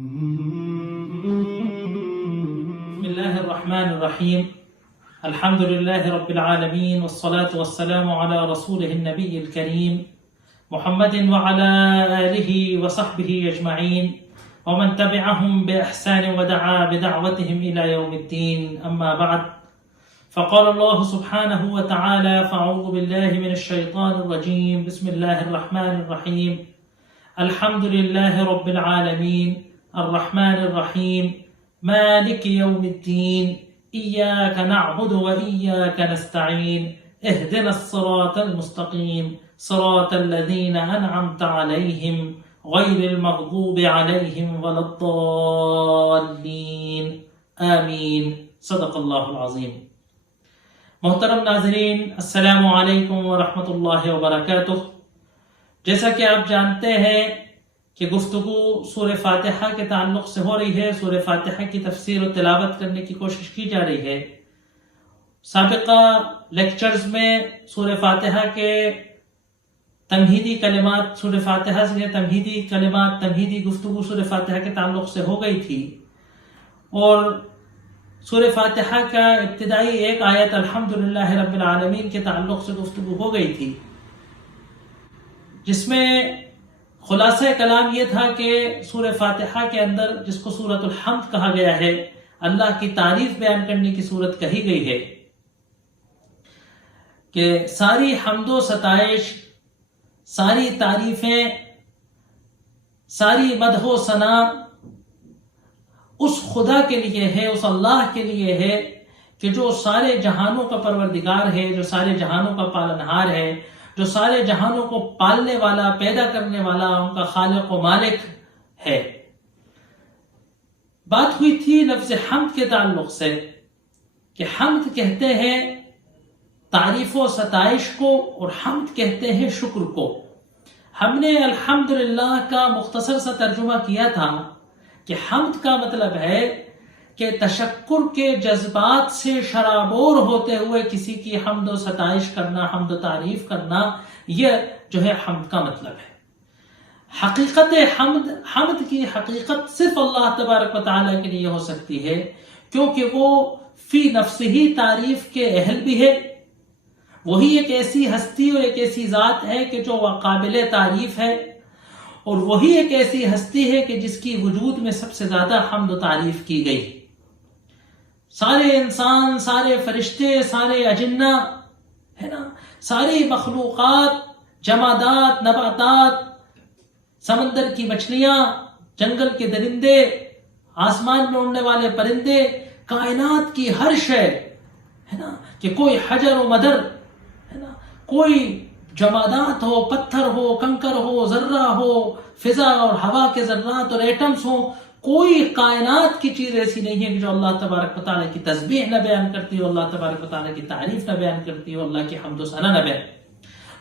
بسم الله الرحمن الرحيم. الحمد لله رب العالمين، والصلاة والسلام على رسوله النبي الكريم محمد وعلى آله وصحبه أجمعين ومن تبعهم بإحسان ودعا بدعوتهم إلى يوم الدين. أما بعد، فقال الله سبحانه وتعالى: فأعوذ بالله من الشيطان الرجيم. بسم الله الرحمن الرحيم. الحمد لله رب العالمين الرحمن الرحيم مالك يوم الدين إياك نعبد وإياك نستعين اهدنا الصراط المستقيم صراط الذين أنعمت عليهم غير المغضوب عليهم ولا الضالين آمين. صدق اللہ العظیم. محترم ناظرین، السلام علیکم ورحمۃ اللہ وبرکاتہ. جیسا کہ آپ جانتے ہیں کہ گفتگو سورہ فاتحہ کے تعلق سے ہو رہی ہے. سورہ فاتحہ کی تفسیر و تلاوت کرنے کی کوشش کی جا رہی ہے. سابقہ لیکچرز میں سورہ فاتحہ کے تمہیدی کلمات، سورہ فاتحہ سے تمہیدی کلمات، تمہیدی گفتگو سورہ فاتحہ کے تعلق سے ہو گئی تھی، اور سورہ فاتحہ کا ابتدائی ایک آیت الحمدللہ رب العالمین کے تعلق سے گفتگو ہو گئی تھی، جس میں خلاصہ کلام یہ تھا کہ سورہ فاتحہ کے اندر، جس کو سورۃ الحمد کہا گیا ہے، اللہ کی تعریف بیان کرنے کی صورت کہی گئی ہے، کہ ساری حمد و ستائش، ساری تعریفیں، ساری مدح و ثنا اس خدا کے لیے ہے، اس اللہ کے لیے ہے کہ جو سارے جہانوں کا پروردگار ہے، جو سارے جہانوں کا پالنہار ہے، جو سارے جہانوں کو پالنے والا، پیدا کرنے والا، ان کا خالق و مالک ہے. بات ہوئی تھی لفظ حمد کے تعلق سے کہ حمد کہتے ہیں تعریف و ستائش کو، اور حمد کہتے ہیں شکر کو. ہم نے الحمدللہ کا مختصر سا ترجمہ کیا تھا کہ حمد کا مطلب ہے کہ تشکر کے جذبات سے شرابور ہوتے ہوئے کسی کی حمد و ستائش کرنا، حمد و تعریف کرنا، یہ جو ہے حمد کا مطلب ہے. حقیقت حمد کی حقیقت صرف اللہ تبارک و تعالیٰ کے لیے ہو سکتی ہے، کیونکہ وہ فی نفسہ ہی تعریف کے اہل بھی ہے. وہی ایک ایسی ہستی اور ایک ایسی ذات ہے کہ جو قابل تعریف ہے، اور وہی ایک ایسی ہستی ہے کہ جس کی وجود میں سب سے زیادہ حمد و تعریف کی گئی. سارے انسان، سارے فرشتے، سارے اجنہ ہے نا، ساری مخلوقات، جمادات، نباتات، سمندر کی مچھلیاں، جنگل کے درندے، آسمان میں اڑنے والے پرندے، کائنات کی ہر شے ہے نا، کہ کوئی حجر و مدر ہے نا، کوئی جمادات ہو، پتھر ہو، کنکر ہو، ذرہ ہو، فضا اور ہوا کے ذرات اور ایٹمز ہوں، کوئی کائنات کی چیز ایسی نہیں ہے کہ جو اللہ تبارک و تعالیٰ کی تسبیح نہ بیان کرتی ہو، اللہ تبارک و تعالیٰ کی تعریف نہ بیان کرتی ہو، اللہ کی حمد و ثنا نہ بیان.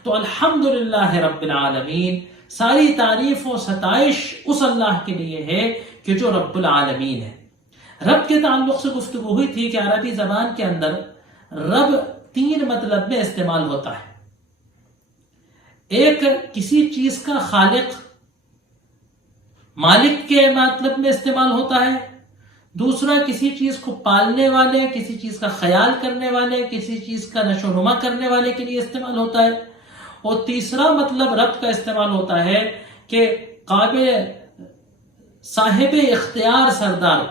تو الحمدللہ رب العالمین، ساری تعریف و ستائش اس اللہ کے لیے ہے کہ جو رب العالمین ہے. رب کے تعلق سے گفتگو ہوئی تھی کہ عربی زبان کے اندر رب 3 مطلب میں استعمال ہوتا ہے. ایک کسی چیز کا خالق، مالک کے مطلب میں استعمال ہوتا ہے. دوسرا کسی چیز کو پالنے والے، کسی چیز کا خیال کرنے والے، کسی چیز کا نشو و نما کرنے والے کے لیے استعمال ہوتا ہے. اور تیسرا مطلب رب کا استعمال ہوتا ہے کہ قابل صاحب اختیار سردار،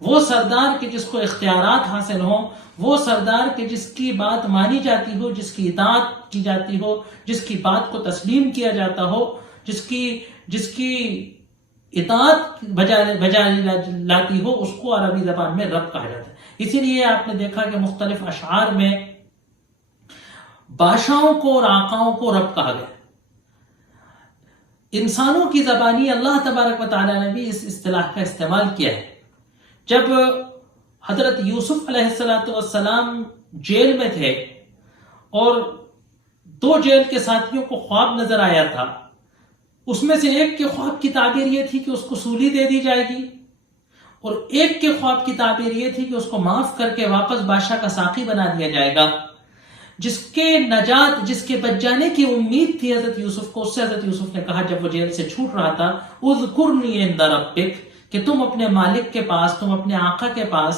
وہ سردار کہ جس کو اختیارات حاصل ہوں، وہ سردار کہ جس کی بات مانی جاتی ہو، جس کی اطاعت کی جاتی ہو، جس کی بات کو تسلیم کیا جاتا ہو، جس کی اطاعت بجا لاتی ہو، اس کو عربی زبان میں رب کہا جاتا ہے. اسی لیے آپ نے دیکھا کہ مختلف اشعار میں بادشاہوں کو اور آقاؤں کو رب کہا گیا. انسانوں کی زبانی اللہ تبارک و تعالیٰ نے بھی اس اصطلاح کا استعمال کیا ہے. جب حضرت یوسف علیہ السلام جیل میں تھے اور 2 جیل کے ساتھیوں کو خواب نظر آیا تھا، اس میں سے ایک کے خواب کی تعبیر یہ تھی کہ اس کو سولی دے دی جائے گی، اور ایک کے خواب کی تعبیر یہ تھی کہ اس کو معاف کر کے واپس بادشاہ کا ساقی بنا دیا جائے گا. جس کے نجات، جس کے بچ جانے کی امید تھی حضرت یوسف کو، اس سے حضرت یوسف نے کہا جب وہ جیل سے چھوٹ رہا تھا، اذکرنی عند ربک، کہ تم اپنے مالک کے پاس، تم اپنے آقا کے پاس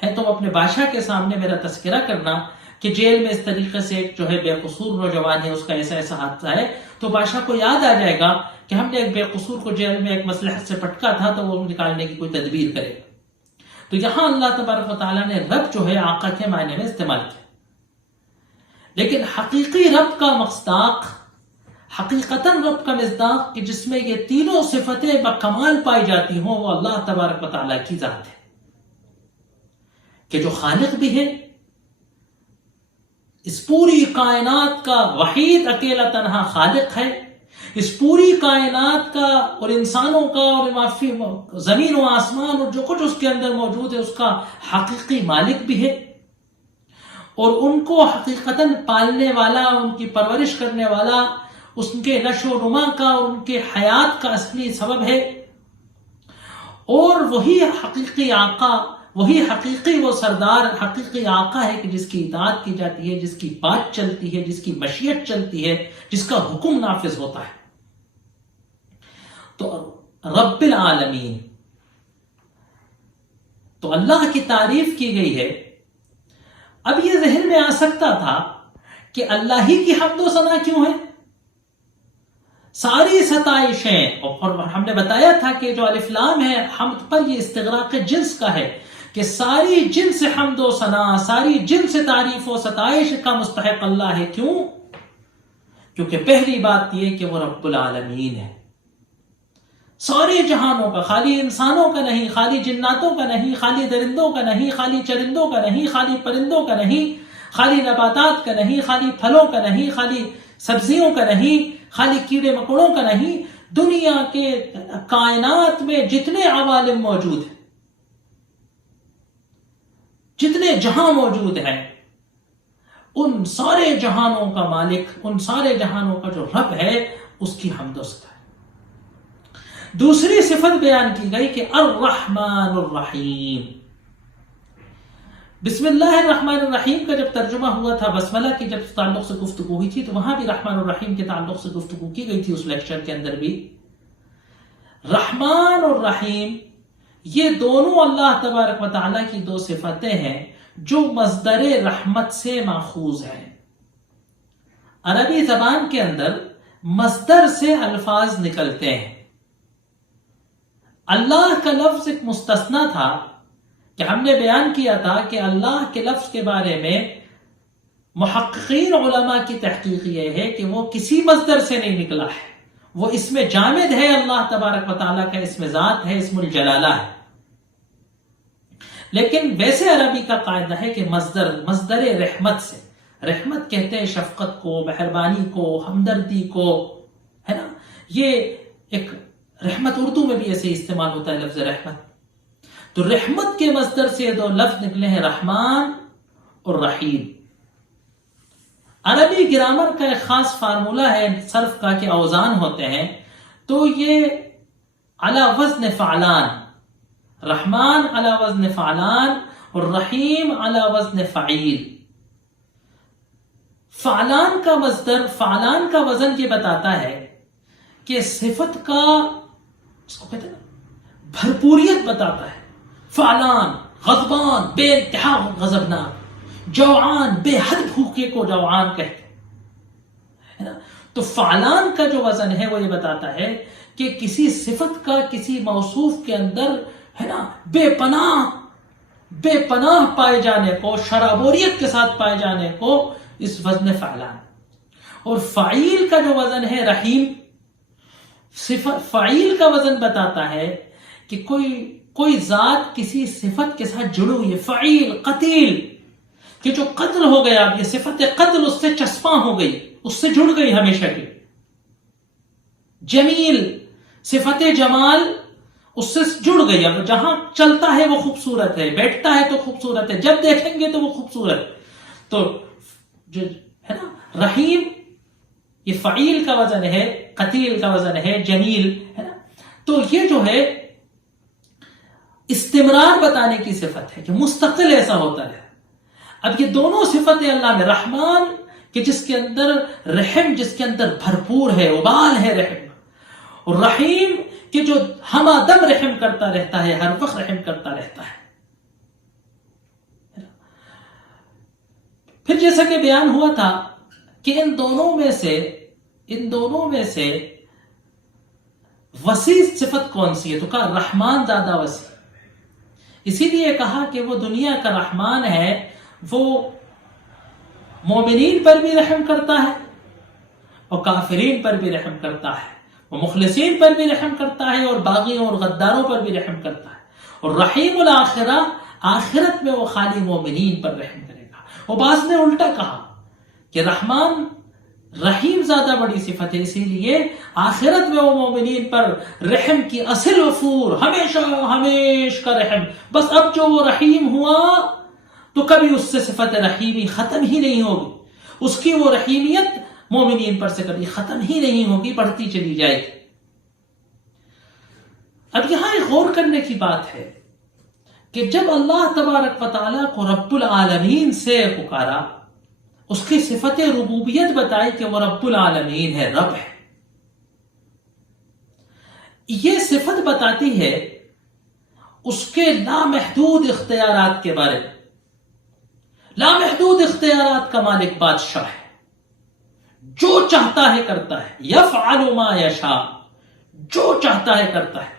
ہے، تم اپنے بادشاہ کے سامنے میرا تذکرہ کرنا کہ جیل میں اس طریقے سے ایک جو ہے بے قصور نوجوان ہے، اس کا ایسا ایسا حادثہ ہے، تو بادشاہ کو یاد آ جائے گا کہ ہم نے ایک بے قصور کو جیل میں ایک مصلحت سے پٹکا تھا، تو وہ نکالنے کی کوئی تدبیر کرے گا۔ تو یہاں اللہ تبارک و تعالیٰ نے رب جو ہے آقا کے معنی میں استعمال کیا، لیکن حقیقی رب کا مصداق، حقیقتاً رب کا مصداق کہ جس میں یہ تینوں صفتیں بکمال پائی جاتی ہوں، وہ اللہ تبارک و تعالیٰ کی ذات ہے کہ جو خالق بھی ہے، اس پوری کائنات کا وحید اکیلا تنہا خالق ہے، اس پوری کائنات کا اور انسانوں کا اور معافی زمین و آسمان اور جو کچھ اس کے اندر موجود ہے اس کا حقیقی مالک بھی ہے، اور ان کو حقیقتاً پالنے والا، ان کی پرورش کرنے والا، اس کے نشو و نما کا اور ان کے حیات کا اصلی سبب ہے، اور وہی حقیقی آقا، وہی حقیقی وہ سردار، حقیقی آقا ہے کہ جس کی اطاعت کی جاتی ہے، جس کی بات چلتی ہے، جس کی مشیت چلتی ہے، جس کا حکم نافذ ہوتا ہے۔ تو رب العالمین، تو اللہ کی تعریف کی گئی ہے۔ اب یہ ذہن میں آ سکتا تھا کہ اللہ ہی کی حمد و ثنا کیوں ہے؟ ساری ستائشیں، اور ہم نے بتایا تھا کہ جو الف لام ہے حمد پر، یہ استغراق جنس کا ہے کہ ساری جنس حمد و ثنا، ساری جنس تعریف و ستائش کا مستحق اللہ ہے۔ کیوں؟ کیونکہ پہلی بات یہ کہ وہ رب العالمین ہے، سارے جہانوں کا، خالی انسانوں کا نہیں، خالی جناتوں کا نہیں، خالی درندوں کا نہیں، خالی چرندوں کا نہیں، خالی پرندوں کا نہیں، خالی نباتات کا نہیں، خالی پھلوں کا نہیں، خالی سبزیوں کا نہیں، خالی کیڑے مکوڑوں کا نہیں، دنیا کے کائنات میں جتنے عوالم موجود ہیں، جتنے جہاں موجود ہیں، ان سارے جہانوں کا مالک، ان سارے جہانوں کا جو رب ہے، اس کی حمد و ثنا ہے۔ دوسری صفت بیان کی گئی کہ الرحمن الرحیم۔ بسم اللہ الرحمن الرحیم کا جب ترجمہ ہوا تھا، بسملہ کی جب تعلق سے گفتگو ہوئی تھی، تو وہاں بھی رحمان الرحیم کے تعلق سے گفتگو کی گئی تھی، اس لیکچر کے اندر بھی۔ رحمان اور رحیم یہ دونوں اللہ تبارک و تعالیٰ کی دو صفتیں ہیں جو مصدر رحمت سے ماخوذ ہیں۔ عربی زبان کے اندر مصدر سے الفاظ نکلتے ہیں۔ اللہ کا لفظ ایک مستثنا تھا کہ ہم نے بیان کیا تھا کہ اللہ کے لفظ کے بارے میں محققین علماء کی تحقیق یہ ہے کہ وہ کسی مصدر سے نہیں نکلا ہے، وہ اسم جامد ہے، اللہ تبارک و تعالیٰ کا اسم ذات ہے، اسم الجلالہ ہے۔ لیکن ویسے عربی کا قاعدہ ہے کہ مصدر رحمت سے، رحمت کہتے ہیں شفقت کو، مہربانی کو، ہمدردی کو، ہے نا، یہ ایک رحمت اردو میں بھی ایسے استعمال ہوتا ہے لفظ رحمت۔ تو رحمت کے مصدر سے دو لفظ نکلے ہیں، رحمان اور رحیم۔ عربی گرامر کا ایک خاص فارمولہ ہے صرف کا کہ اوزان ہوتے ہیں، تو یہ علی وزن فعلان، رحمان علی وزن فعلان اور رحیم علی وزن فعیل۔ فعلان کا مصدر، فعلان کا وزن یہ بتاتا ہے کہ صفت کا، اس کو کہتے ہیں بھرپوریت بتاتا ہے۔ فعلان، غضبان، بے انتہا غضبناک، جوعان، بے حد بھوکے کو جوعان کہتے ہیں۔ تو فعلان کا جو وزن ہے وہ یہ بتاتا ہے کہ کسی صفت کا کسی موصوف کے اندر، ہے نا، بے پناہ پائے جانے کو، شرابوریت کے ساتھ پائے جانے کو، اس وزن فعلان۔ اور فعیل کا جو وزن ہے رحیم، فعیل کا وزن بتاتا ہے کہ کوئی ذات کسی صفت کے ساتھ جڑی ہوئی ہے۔ فعیل، قتیل، کہ جو قتل ہو گیا، اب یہ صفت قتل اس سے چسپاں ہو گئی، اس سے جڑ گئی ہمیشہ کی۔ جمیل، صفت جمال اس سے جڑ گئی، اب جہاں چلتا ہے وہ خوبصورت ہے، بیٹھتا ہے تو خوبصورت ہے، جب دیکھیں گے تو وہ خوبصورت۔ تو جو ہے نا رحیم، یہ فعیل کا وزن ہے، قتیل کا وزن ہے، جمیل، ہے نا۔ تو یہ جو ہے استمرار بتانے کی صفت ہے کہ مستقل ایسا ہوتا ہے۔ اب یہ دونوں صفتیں اللہ میں، رحمان کہ جس کے اندر رحم، جس کے اندر بھرپور ہے، ابال ہے رحم، اور رحیم کہ جو ہمہ دم رحم کرتا رہتا ہے، ہر وقت رحم کرتا رہتا ہے. پھر جیسا کہ بیان ہوا تھا کہ ان دونوں میں سے وسیع صفت کون سی ہے؟ تو کہا رحمان زیادہ وسیع. اسی لیے کہا کہ وہ دنیا کا رحمان ہے، وہ مومنین پر بھی رحم کرتا ہے اور کافرین پر بھی رحم کرتا ہے، وہ مخلصین پر بھی رحم کرتا ہے اور باغیوں اور غداروں پر بھی رحم کرتا ہے. اور رحیم الآخرہ، آخرت میں وہ خالی مومنین پر رحم کرے گا. اور بعض نے الٹا کہا کہ رحمان رحیم زیادہ بڑی صفت ہے، اسی لیے آخرت میں وہ مومنین پر رحم کی اصل وفور، ہمیشہ کا رحم. بس اب جو وہ رحیم ہوا تو کبھی اس سے صفت رحیمی ختم ہی نہیں ہوگی، اس کی وہ رحیمیت مومنین پر سے کبھی ختم ہی نہیں ہوگی، بڑھتی چلی جائے گی. اب یہاں ایک غور کرنے کی بات ہے کہ جب اللہ تبارک و تعالیٰ کو رب العالمین سے پکارا، اس کی صفت ربوبیت بتائی کہ وہ رب العالمین ہے، رب ہے. یہ صفت بتاتی ہے اس کے لامحدود اختیارات کے بارے میں. لامحدود اختیارات کا مالک بادشاہ ہے، جو چاہتا ہے کرتا ہے. یفعل ما یشاء، جو چاہتا ہے کرتا ہے.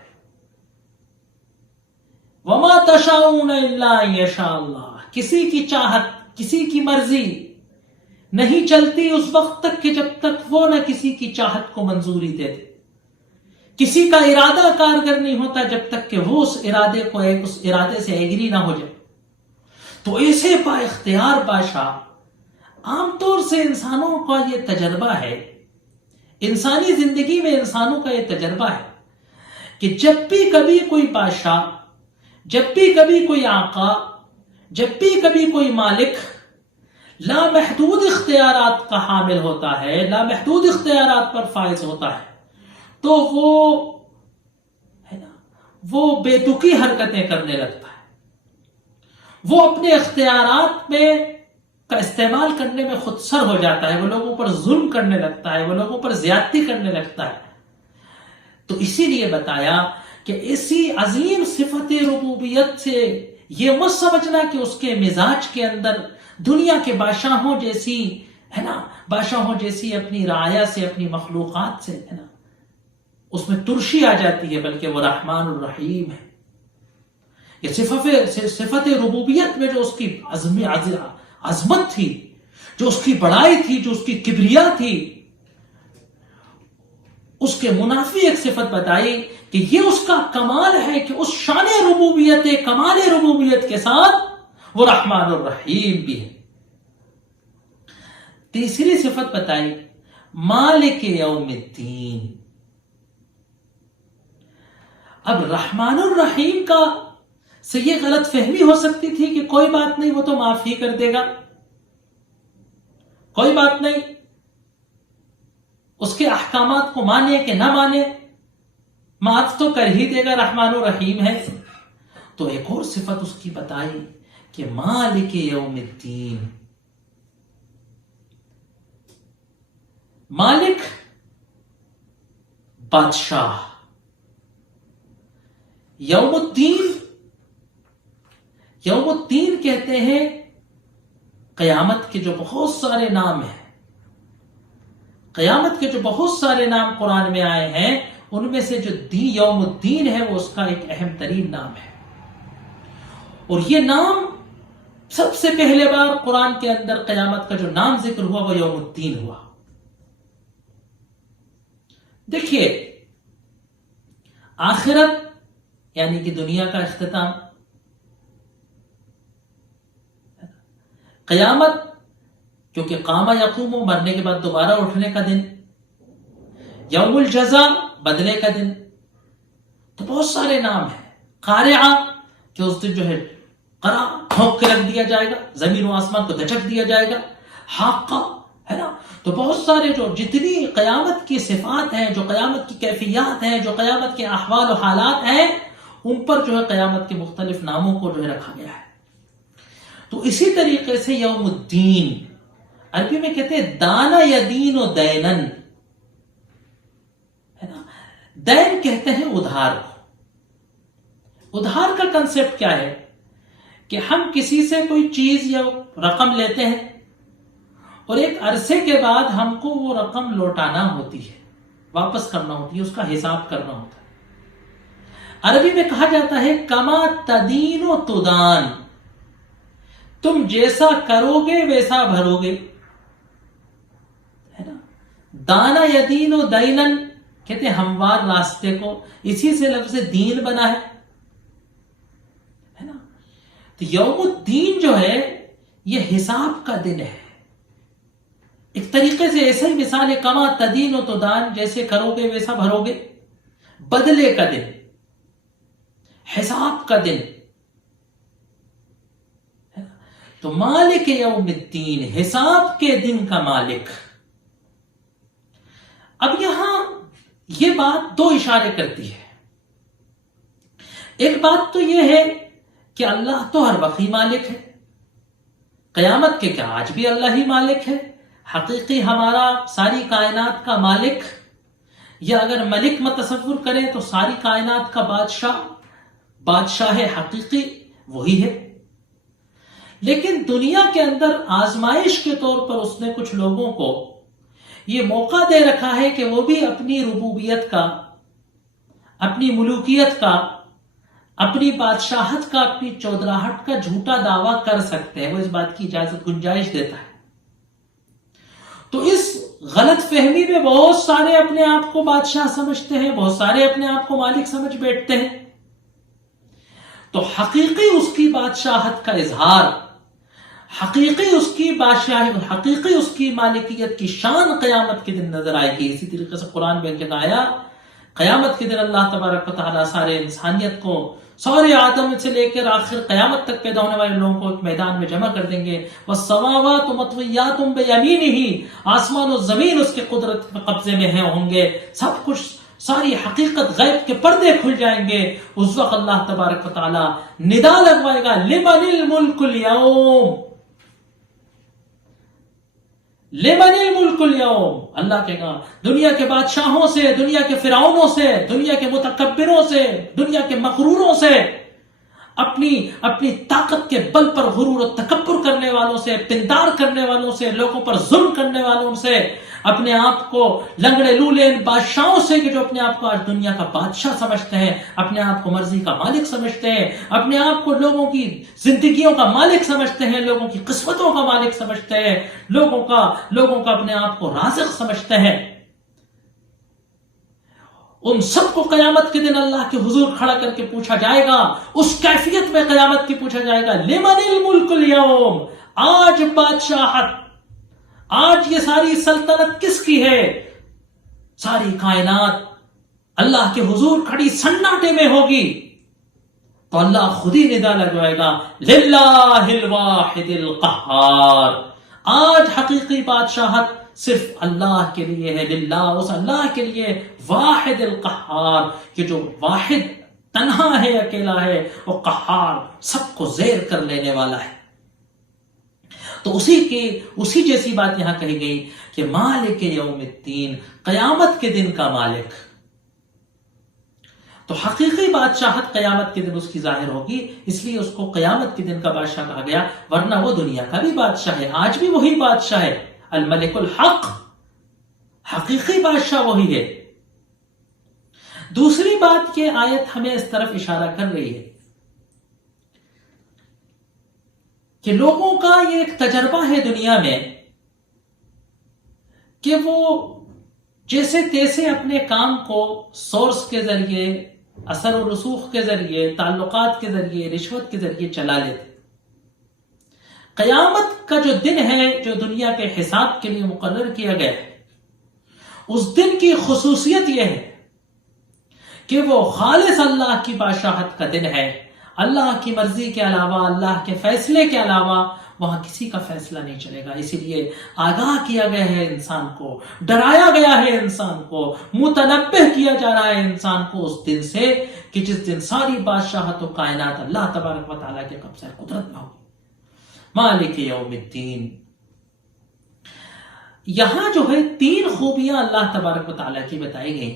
وما تشاؤون الا ان یشاء اللہ، کسی کی چاہت، کسی کی مرضی نہیں چلتی اس وقت تک کہ جب تک وہ نہ کسی کی چاہت کو منظوری دے دے. کسی کا ارادہ کارگر نہیں ہوتا جب تک کہ وہ اس ارادے سے ایگری نہ ہو جائے. تو ایسے با اختیار بادشاہ، عام طور سے انسانوں کا یہ تجربہ ہے، انسانی زندگی میں انسانوں کا یہ تجربہ ہے کہ جب بھی کبھی کوئی بادشاہ، جب بھی کبھی کوئی آقا، جب بھی کبھی کوئی مالک لامحدود اختیارات کا حامل ہوتا ہے، لامحدود اختیارات پر فائز ہوتا ہے، تو وہ بے تکی حرکتیں کرنے لگتا ہے. وہ اپنے اختیارات کا استعمال کرنے میں خود سر ہو جاتا ہے، وہ لوگوں پر ظلم کرنے لگتا ہے، وہ لوگوں پر زیادتی کرنے لگتا ہے. تو اسی لیے بتایا کہ ایسی عظیم صفت ربوبیت سے یہ مت سمجھنا کہ اس کے مزاج کے اندر دنیا کے بادشاہوں جیسی بادشاہوں جیسی اپنی رعایا سے، اپنی مخلوقات سے اس میں ترشی آ جاتی ہے، بلکہ وہ رحمان الرحیم ہے. یہ صفت ربوبیت میں جو اس کی عظمت تھی، جو اس کی بڑائی تھی، جو اس کی کبریا تھی، اس کے منافی ایک صفت بتائی کہ یہ اس کا کمال ہے کہ اس شان ربوبیت، کمال ربوبیت کے ساتھ وہ رحمان الرحیم بھی ہے. تیسری صفت بتائی مالک یوم الدین. اب رحمان الرحیم کا سے یہ غلط فہمی ہو سکتی تھی کہ کوئی بات نہیں، وہ تو معاف ہی کر دے گا، کوئی بات نہیں، اس کے احکامات کو مانے کہ نہ مانے، معاف تو کر ہی دے گا، رحمان الرحیم ہے. تو ایک اور صفت اس کی بتائی کہ مالک یوم الدین. مالک بادشاہ، یوم الدین. یوم الدین کہتے ہیں قیامت کے جو بہت سارے نام ہیں، قیامت کے جو بہت سارے نام قرآن میں آئے ہیں، ان میں سے جو یوم الدین ہے وہ اس کا ایک اہم ترین نام ہے. اور یہ نام سب سے پہلے بار قرآن کے اندر قیامت کا جو نام ذکر ہوا وہ یوم الدین ہوا. دیکھیے، آخرت یعنی کہ دنیا کا اختتام، قیامت کیونکہ قام یقوم، مرنے کے بعد دوبارہ اٹھنے کا دن، یوم الجزاء بدلے کا دن. تو بہت سارے نام ہیں. قارعہ کہ اس دن جو ہے قرا ٹھوک کے رکھ دیا جائے گا، زمین و آسمان کو دھچک دیا جائے گا. حاقہ ہے نا. تو بہت سارے جو جتنی قیامت کی صفات ہیں، جو قیامت کی کیفیات ہیں، جو قیامت کے احوال و حالات ہیں، ان پر جو ہے قیامت کے مختلف ناموں کو جو ہے رکھا گیا ہے. تو اسی طریقے سے یوم الدین عربی میں کہتے ہیں دانا یدین و دینن، ہے نا. دین کہتے ہیں ادھار کو. ادھار کا کنسپٹ کیا ہے کہ ہم کسی سے کوئی چیز یا رقم لیتے ہیں اور ایک عرصے کے بعد ہم کو وہ رقم لوٹانا ہوتی ہے، واپس کرنا ہوتی ہے، اس کا حساب کرنا ہوتا ہے. عربی میں کہا جاتا ہے کما تدین و تدان، تم جیسا کرو گے ویسا بھرو گے، ہے نا. دانا یدین و دینن کہتے ہیں ہموار راستے کو، اسی سے لفظ دین بنا ہے نا. تو یوم الدین جو ہے یہ حساب کا دن ہے. ایک طریقے سے ایسا ہی مثال ہے کما تدین و تدان، جیسے کرو گے ویسا بھرو گے، بدلے کا دن، حساب کا دن. تو مالک یوم الدین، حساب کے دن کا مالک. اب یہاں یہ بات دو اشارے کرتی ہے. ایک بات تو یہ ہے کہ اللہ تو ہر وقت ہی مالک ہے، قیامت کے کیا آج بھی اللہ ہی مالک ہے، حقیقی ہمارا ساری کائنات کا مالک، یا اگر ملک متصور کریں تو ساری کائنات کا بادشاہ حقیقی وہی ہے. لیکن دنیا کے اندر آزمائش کے طور پر اس نے کچھ لوگوں کو یہ موقع دے رکھا ہے کہ وہ بھی اپنی ربوبیت کا، اپنی ملوکیت کا، اپنی بادشاہت کا، اپنی چودراہٹ کا جھوٹا دعویٰ کر سکتے ہیں. وہ اس بات کی اجازت گنجائش دیتا ہے. تو اس غلط فہمی میں بہت سارے اپنے آپ کو بادشاہ سمجھتے ہیں، بہت سارے اپنے آپ کو مالک سمجھ بیٹھتے ہیں. تو حقیقی اس کی بادشاہت کا اظہار، حقیقی اس کی بادشاہی، حقیقی اس کی مالکیت کی شان قیامت کے دن نظر آئے گی. اسی طریقے سے قرآن میں آیا قیامت کے دن اللہ تبارک و تعالیٰ سارے انسانیت کو، سارے آدم سے لے کر آخر قیامت تک پیدا ہونے والے لوگوں کو ایک میدان میں جمع کر دیں گے. وَالسَّمَاوَاتُ مَطْوِيَّاتٌ بِيَمِينِهِ، آسمان و زمین اس کے قدرت کے قبضے میں ہوں گے. سب کچھ، ساری حقیقت، غیب کے پردے کھل جائیں گے. اس وقت اللہ تبارک و تعالیٰ ندا لگوائے گا لِمَنِ الْمُلْكُ الْيَوْمِ، لِمَنِ الْمُلْكُ الْيَوْمِ. اللہ کہے گا دنیا کے بادشاہوں سے، دنیا کے فرعونوں سے، دنیا کے متکبروں سے، دنیا کے مغروروں سے، اپنی طاقت کے بل پر غرور و تکبر کرنے والوں سے، پندار کرنے والوں سے، لوگوں پر ظلم کرنے والوں سے، اپنے آپ کو لنگڑے لولے بادشاہوں سے کہ جو اپنے آپ کو آج دنیا کا بادشاہ سمجھتے ہیں، اپنے آپ کو مرضی کا مالک سمجھتے ہیں، اپنے آپ کو لوگوں کی زندگیوں کا مالک سمجھتے ہیں، لوگوں کی قسمتوں کا مالک سمجھتے ہیں، لوگوں کا اپنے آپ کو رازق سمجھتے ہیں. ان سب کو قیامت کے دن اللہ کے حضور کھڑا کر کے پوچھا جائے گا. اس کیفیت میں قیامت کی پوچھا جائے گا لِمَنِ الْمُلْكُ الْيَوْمِ، آج بادشاہت، آج یہ ساری سلطنت کس کی ہے؟ ساری کائنات اللہ کے حضور کھڑی سناٹے میں ہوگی. تو اللہ خود ہی ندا لگوائے گا لِلَّهِ الْوَاحِدِ الْقَهَّارِ، آج حقیقی بادشاہت صرف اللہ کے لیے ہے. للہ، اس اللہ کے لیے، واحد القہار، کہ جو واحد تنہا ہے، اکیلا ہے، اور قہار سب کو زیر کر لینے والا ہے. تو اسی جیسی بات یہاں کہی گئی کہ مالک یوم الدین، قیامت کے دن کا مالک. تو حقیقی بادشاہت قیامت کے دن اس کی ظاہر ہوگی، اس لیے اس کو قیامت کے دن کا بادشاہ کہا گیا. ورنہ وہ دنیا کا بھی بادشاہ ہے، آج بھی وہی بادشاہ ہے، الملک الحق، حقیقی بادشاہ وہی ہے. دوسری بات یہ آیت ہمیں اس طرف اشارہ کر رہی ہے کہ لوگوں کا یہ ایک تجربہ ہے دنیا میں کہ وہ جیسے تیسے اپنے کام کو سورس کے ذریعے، اثر و رسوخ کے ذریعے، تعلقات کے ذریعے، رشوت کے ذریعے چلا لیتے. قیامت کا جو دن ہے، جو دنیا کے حساب کے لیے مقرر کیا گیا ہے، اس دن کی خصوصیت یہ ہے کہ وہ خالص اللہ کی بادشاہت کا دن ہے. اللہ کی مرضی کے علاوہ، اللہ کے فیصلے کے علاوہ وہاں کسی کا فیصلہ نہیں چلے گا. اسی لیے آگاہ کیا گیا ہے انسان کو، ڈرایا گیا ہے انسان کو، متنبہ کیا جا رہا ہے انسان کو اس دن سے کہ جس دن ساری بادشاہت و کائنات اللہ تبارک و تعالیٰ کے قبضہ قدرت میں ہوگی. مالک یوم الدین. یہاں جو ہے 3 خوبیاں اللہ تبارک و تعالیٰ کی بتائی گئی.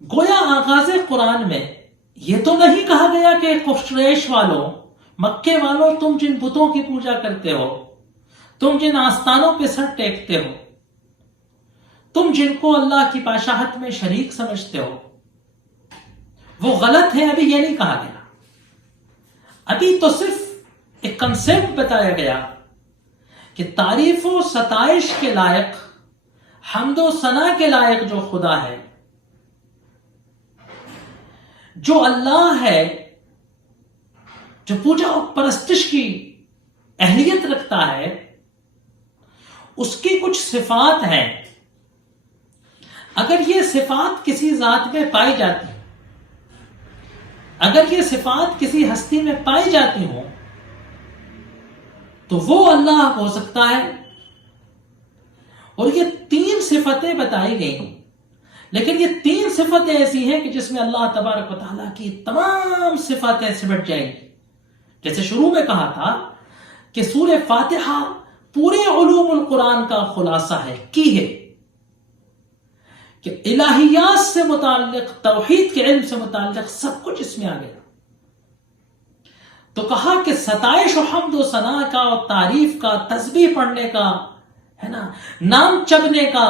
گویا آغاز قرآن میں یہ تو نہیں کہا گیا کہ قریش والوں، مکے والوں، تم جن بتوں کی پوجا کرتے ہو، تم جن آستانوں پہ سر ٹیکتے ہو، تم جن کو اللہ کی بادشاہت میں شریک سمجھتے ہو، وہ غلط ہے، ابھی یہ نہیں کہا گیا. ابھی تو صرف ایک کنسیپٹ بتایا گیا کہ تعریف و ستائش کے لائق، حمد و ثنا کے لائق جو خدا ہے، جو اللہ ہے، جو پوجا و پرستش کی اہلیت رکھتا ہے، اس کی کچھ صفات ہیں. اگر یہ صفات کسی ذات میں پائی جاتی، اگر یہ صفات کسی ہستی میں پائی جاتی ہوں تو وہ اللہ ہو سکتا ہے. اور یہ 3 صفتیں بتائی گئی، لیکن یہ 3 صفتیں ایسی ہیں کہ جس میں اللہ تبارک و تعالیٰ کی تمام صفاتیں سمٹ جائیں گی. جیسے شروع میں کہا تھا کہ سورہ فاتحہ پورے علوم القرآن کا خلاصہ ہے، کی ہے، کہ الہیات سے متعلق، توحید کے علم سے متعلق سب کچھ اس میں آ گیا. تو کہا کہ ستائش و حمد و ثنا کا اور تعریف کا، تسبیح پڑھنے کا، ہے نا، نام چبنے کا،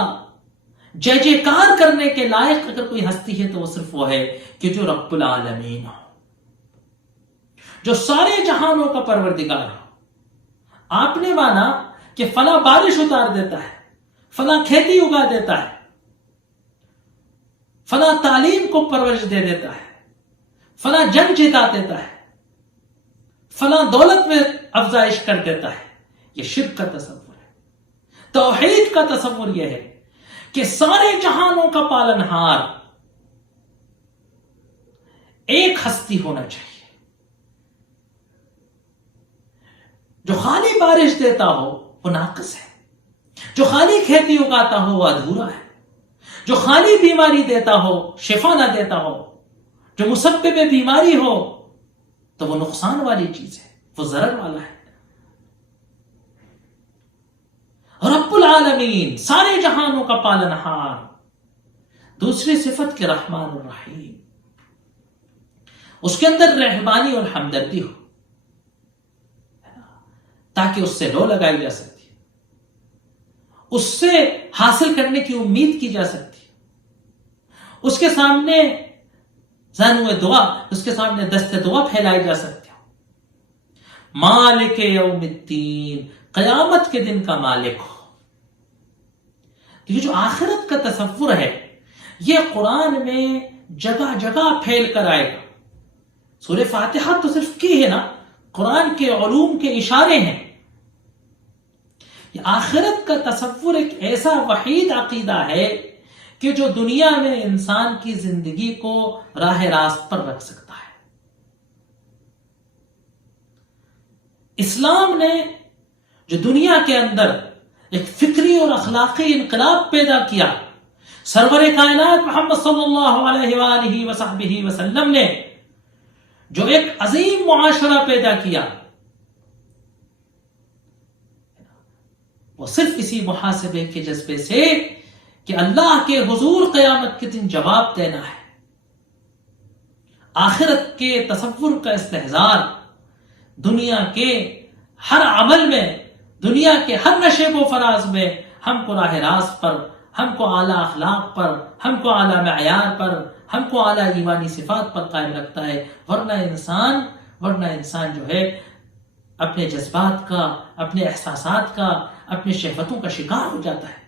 جے جے کار کرنے کے لائق اگر کوئی ہستی ہے تو وہ صرف وہ ہے کہ جو رب العالمین ہو، جو سارے جہانوں کا پروردگار ہو. آپ نے مانا کہ فلاں بارش اتار دیتا ہے، فلاں کھیتی اگا دیتا ہے، فلاں تعلیم کو پرورش دے دیتا ہے، فلاں جنگ جتا دیتا ہے، فلاں دولت میں افزائش کر دیتا ہے. یہ شرک کا تصور ہے. توحید کا تصور یہ ہے کہ سارے جہانوں کا پالنہار ایک ہستی ہونا چاہیے. جو خالی بارش دیتا ہو وہ ناقص ہے، جو خالی کھیتی اگاتا ہو وہ ادھورا ہے، جو خالی بیماری دیتا ہو، شفا نہ دیتا ہو، جو مسبب بیماری ہو تو وہ نقصان والی چیز ہے، وہ ضرر والا ہے. رب العالمین، سارے جہانوں کا پالنہار. دوسری صفت کے رحمان الرحیم، اس کے اندر رحمانی اور ہمدردی ہو تاکہ اس سے لو لگائی جا سکتی، اس سے حاصل کرنے کی امید کی جا سکتی، اس کے سامنے زانو دعا، اس کے سامنے دست دعا پھیلائی جا سکتی ہو. مالک یوم الدین، قیامت کے دن کا مالک ہو. یہ جو آخرت کا تصور ہے یہ قرآن میں جگہ جگہ پھیل کر آئے گا. سورہ فاتحہ تو صرف کی ہے نا، قرآن کے علوم کے اشارے ہیں. یہ آخرت کا تصور ایک ایسا وحید عقیدہ ہے کہ جو دنیا میں انسان کی زندگی کو راہ راست پر رکھ سکتا ہے. اسلام نے جو دنیا کے اندر ایک فکری اور اخلاقی انقلاب پیدا کیا، سرور کائنات محمد صلی اللہ علیہ وآلہ وصحبہ وسلم نے جو ایک عظیم معاشرہ پیدا کیا، وہ صرف اسی محاسبے کے جذبے سے کہ اللہ کے حضور قیامت کے دن جواب دینا ہے، آخرت کے تصور کا استحضار دنیا کے ہر عمل میں، دنیا کے ہر نشیب و فراز میں ہم کو راہ راست پر، ہم کو اعلیٰ اخلاق پر، ہم کو اعلیٰ معیار پر، ہم کو اعلیٰ ایمانی صفات پر قائم رکھتا ہے. ورنہ انسان جو ہے اپنے جذبات کا، اپنے احساسات کا، اپنے شہوتوں کا شکار ہو جاتا ہے.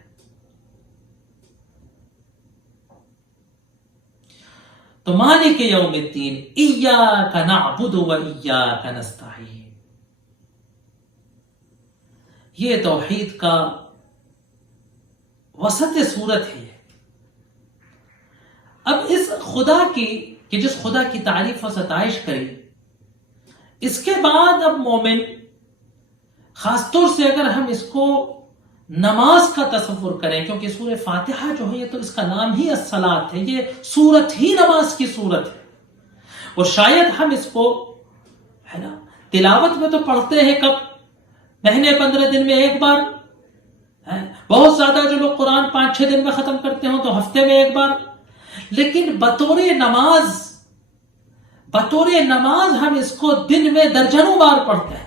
تو مالک یوم الدین، ایاک نعبد و ایاک نستعین، یہ توحید کا وسط صورت ہے. اب اس خدا کی، کہ جس خدا کی تعریف و ستائش کری، اس کے بعد اب مومن، خاص طور سے اگر ہم اس کو نماز کا تصور کریں، کیونکہ سورہ فاتحہ جو ہے یہ تو اس کا نام ہی الصلاۃ ہے، یہ سورت ہی نماز کی سورت ہے. اور شاید ہم اس کو، ہے نا، تلاوت میں تو پڑھتے ہیں کب، مہینے 15 دن میں ایک بار، بہت زیادہ جو لوگ قرآن 5-6 دن میں ختم کرتے ہوں تو ہفتے میں ایک بار. لیکن بطور نماز ہم اس کو دن میں درجنوں بار پڑھتے ہیں.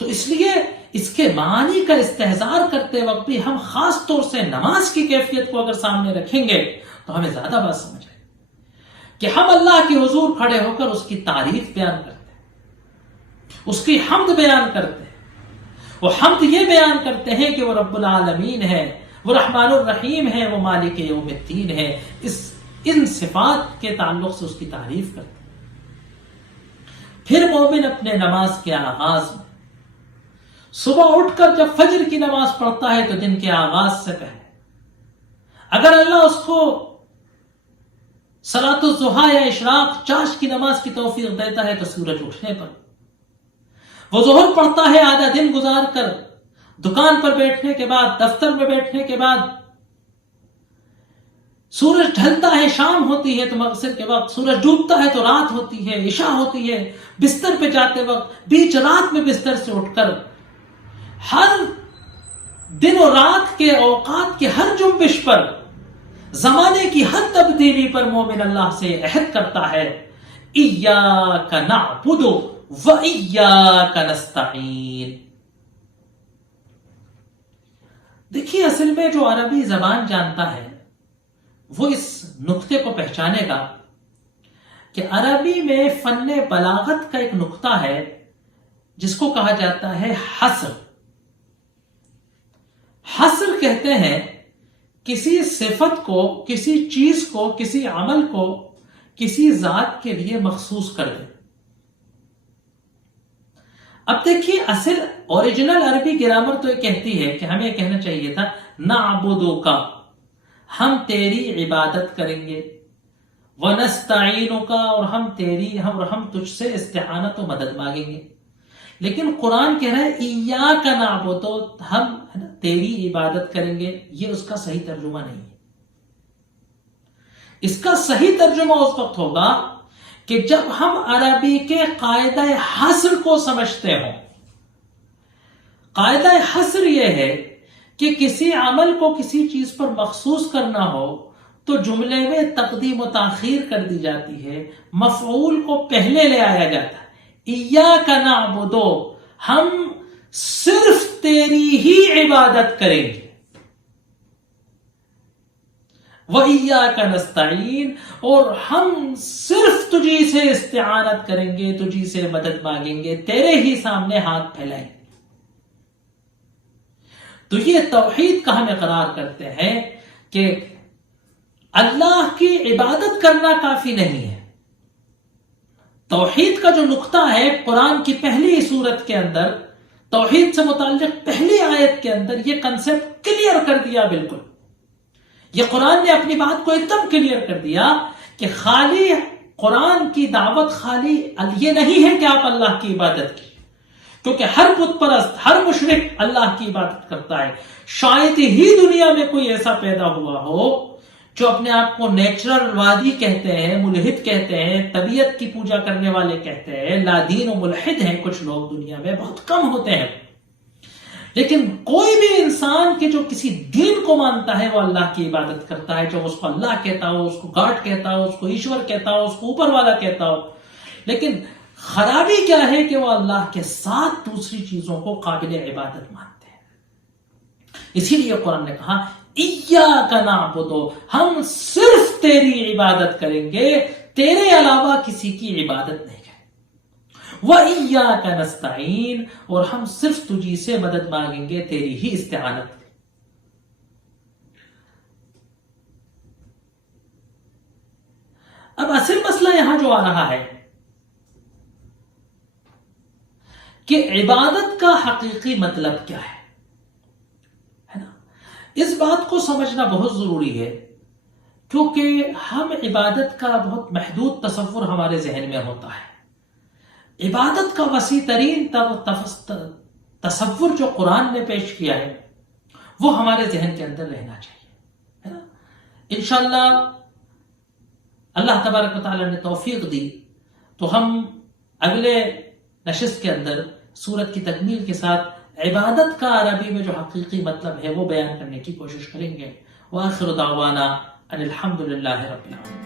تو اس لیے اس کے معانی کا استحضار کرتے وقت بھی ہم خاص طور سے نماز کی کیفیت کو اگر سامنے رکھیں گے تو ہمیں زیادہ بات سمجھ آئے کہ ہم اللہ کے حضور کھڑے ہو کر اس کی تعریف بیان کرتے ہیں، اس کی حمد بیان کرتے ہیں. وہ حمد یہ بیان کرتے ہیں کہ وہ رب العالمین ہے، وہ رحمان الرحیم ہے، وہ مالک یوم الدین ہے. ان صفات کے تعلق سے اس کی تعریف کرتے ہیں. پھر مومن اپنے نماز کے آغاز میں صبح اٹھ کر جب فجر کی نماز پڑھتا ہے تو دن کے آغاز سے پہلے اگر اللہ اس کو صلاۃ الضحیٰ یا اشراق چاش کی نماز کی توفیق دیتا ہے تو سورج اٹھنے پر وہ ظہر پڑھتا ہے، آدھا دن گزار کر دکان پر بیٹھنے کے بعد، دفتر میں بیٹھنے کے بعد سورج ڈھلتا ہے، شام ہوتی ہے تو مغرب کے وقت، سورج ڈوبتا ہے تو رات ہوتی ہے، عشاء ہوتی ہے. بستر پہ جاتے وقت بیچ رات میں بستر سے اٹھ کر ہر دن و رات کے اوقات کے ہر جنبش پر، زمانے کی ہر تبدیلی پر مومن اللہ سے عہد کرتا ہے ایاک نعبد و ایاک نستعین. دیکھیے اصل میں جو عربی زبان جانتا ہے وہ اس نقطے کو پہچانے گا کہ عربی میں فن بلاغت کا ایک نقطہ ہے جس کو کہا جاتا ہے حصر. حصر کہتے ہیں کسی صفت کو، کسی چیز کو، کسی عمل کو کسی ذات کے لیے مخصوص کر دیں. اب دیکھیے اصل اوریجنل عربی گرامر تو یہ کہتی ہے کہ ہمیں کہنا چاہیے تھا نعبدک، ہم تیری عبادت کریں گے، ونستعینک، اور ہم تجھ سے استعانت و مدد مانگیں گے. لیکن قرآن کہہ رہا ہے ایاک نعبد، ہم تیری عبادت کریں گے. یہ اس کا صحیح ترجمہ نہیں ہے. اس کا صحیح ترجمہ اس وقت ہوگا کہ جب ہم عربی کے قاعدہ حصر کو سمجھتے ہوں. قاعدہ حصر یہ ہے کہ کسی عمل کو کسی چیز پر مخصوص کرنا ہو تو جملے میں تقدیم و تاخیر کر دی جاتی ہے، مفعول کو پہلے لے آیا جاتا ہے. ایاک نعبد، ہم صرف تیری ہی عبادت کریں گے. وَإِيَّاكَ نَسْتَعِينُ، اور ہم صرف تجھی سے استعانت کریں گے، تجھی سے مدد مانگیں گے، تیرے ہی سامنے ہاتھ پھیلائیں گے. تو یہ توحید کا ہم اقرار کرتے ہیں کہ اللہ کی عبادت کرنا کافی نہیں ہے. توحید کا جو نقطہ ہے قرآن کی پہلی سورت کے اندر، توحید سے متعلق پہلی آیت کے اندر یہ کنسپٹ کلیئر کر دیا. بالکل یہ قرآن نے اپنی بات کو ایک دم کلیئر کر دیا کہ خالی قرآن کی دعوت خالی یہ نہیں ہے کہ آپ اللہ کی عبادت کی، کیونکہ ہر بت پرست، ہر مشرک اللہ کی عبادت کرتا ہے. شاید ہی دنیا میں کوئی ایسا پیدا ہوا ہو جو اپنے آپ کو نیچرل وادی کہتے ہیں، ملحد کہتے ہیں، طبیعت کی پوجا کرنے والے کہتے ہیں، لا دین و ملحد ہیں. کچھ لوگ دنیا میں بہت کم ہوتے ہیں، لیکن کوئی بھی انسان کہ جو کسی دین کو مانتا ہے وہ اللہ کی عبادت کرتا ہے، جو اس کو اللہ کہتا ہو، اس کو گاڈ کہتا ہو، اس کو ایشور کہتا ہو، اس کو اوپر والا کہتا ہو. لیکن خرابی کیا ہے کہ وہ اللہ کے ساتھ دوسری چیزوں کو قابل عبادت مانتے ہیں. اسی لیے قرآن نے کہا ایاک نعبد، ہم صرف تیری عبادت کریں گے، تیرے علاوہ کسی کی عبادت نہیں کریں. وَإِيَّاكَ نَسْتَعِينُ، اور ہم صرف تجھی سے مدد مانگیں گے، تیری ہی استعانت. اب اصل مسئلہ یہاں جو آ رہا ہے کہ عبادت کا حقیقی مطلب کیا ہے نا؟ اس بات کو سمجھنا بہت ضروری ہے، کیونکہ ہم عبادت کا بہت محدود تصور ہمارے ذہن میں ہوتا ہے. عبادت کا وسیع ترین تصور جو قرآن نے پیش کیا ہے وہ ہمارے ذہن کے اندر رہنا چاہیے. انشاءاللہ اللہ تبارک و تعالی نے توفیق دی تو ہم اگلے نشست کے اندر سورت کی تکمیل کے ساتھ عبادت کا عربی میں جو حقیقی مطلب ہے وہ بیان کرنے کی کوشش کریں گے. وآخر دعوانا ان الحمد للہ رب العالمین.